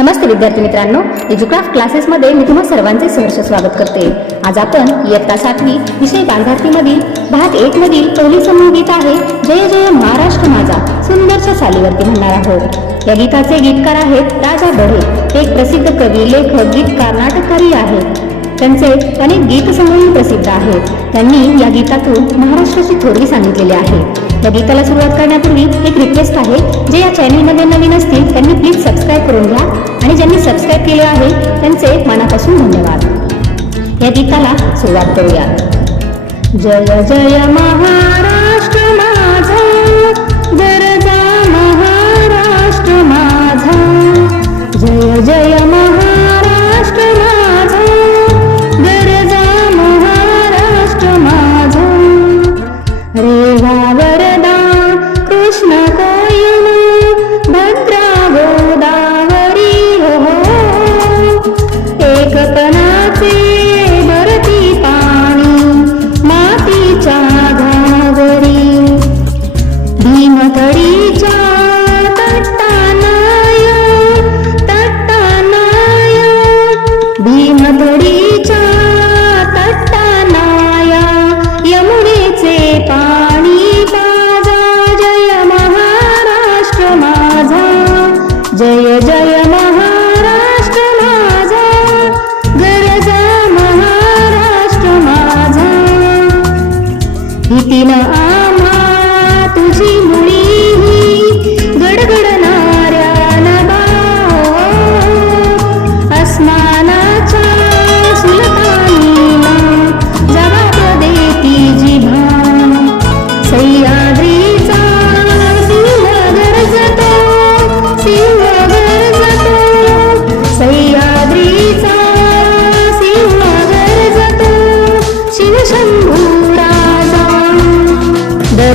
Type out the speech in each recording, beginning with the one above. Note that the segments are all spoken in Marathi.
नमस्ते विद्यार्थी मित्रांनो. एज्युक्राफ्ट क्लासेसमध्ये मी तुम्हा सर्वांचे सहर्ष स्वागत करते. आज आपण इयत्ता सातवी विषय बांधार्थीमधील भाग एक मधील पहिली समूह गीत आहे जय जय महाराष्ट्र माझा सुंदरच्या सालीवरती म्हणणार आहोत. या गीताचे गीतकार आहेत राजा बढे. एक प्रसिद्ध कवी लेखक गीतकार नाटककारी आहेत. त्यांचे अनेक गीतसमूह प्रसिद्ध आहेत. त्यांनी या गीतातून महाराष्ट्राची थोरवी सांगितलेली आहे. या गीताला सुरुवात करण्यापूर्वी एक रिक्वेस्ट आहे. जे या चॅनलमध्ये नवीन असतील त्यांनी प्लीज सबस्क्राईब करून घ्या. आणि ज्यांनी सबस्क्राईब केले आहे त्यांचे मनापासून धन्यवाद. या गीताला सुरुवात करूया जय जय महाराष्ट्र माझा गरजा महाराष्ट्र माझा. जय जय महाराष्ट्र माझा गरजा महाराष्ट्र माझा. रेवा वरदा पाणी ताजा जय महाराष्ट्र माझा. जय जय महाराष्ट्र माझा. गरजा महाराष्ट्र माझा. भीतीन आम्हा तुझी मुळी गडगडणाऱ्या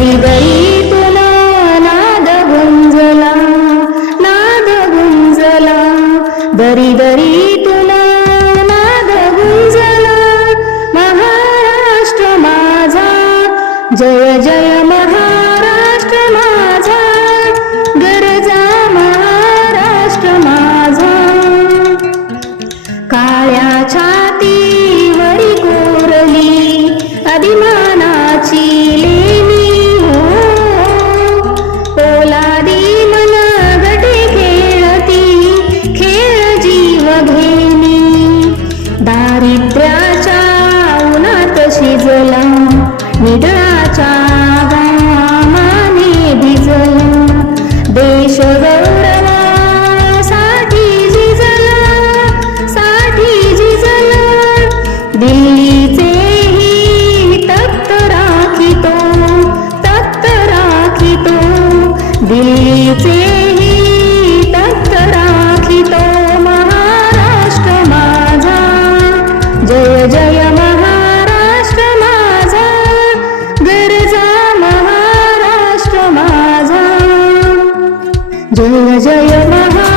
ी बरी तु नाद गुञला नाद गुञल डी तुला नाद गुञला महाराष्ट्र मा जय जय महाराष्ट्र माझा कोरली अभिमानाची लेणी हो पोलादी मन गटे खेळती खेळ जीव घेणी दारिद्र्याच्या उन्हात शिजला निधळाच्या गामाने भिजला देश गौ दिल्लीचे ही तो माझा. जय जय महाराष्ट्र माझा. गरजा माझा. जय जय महा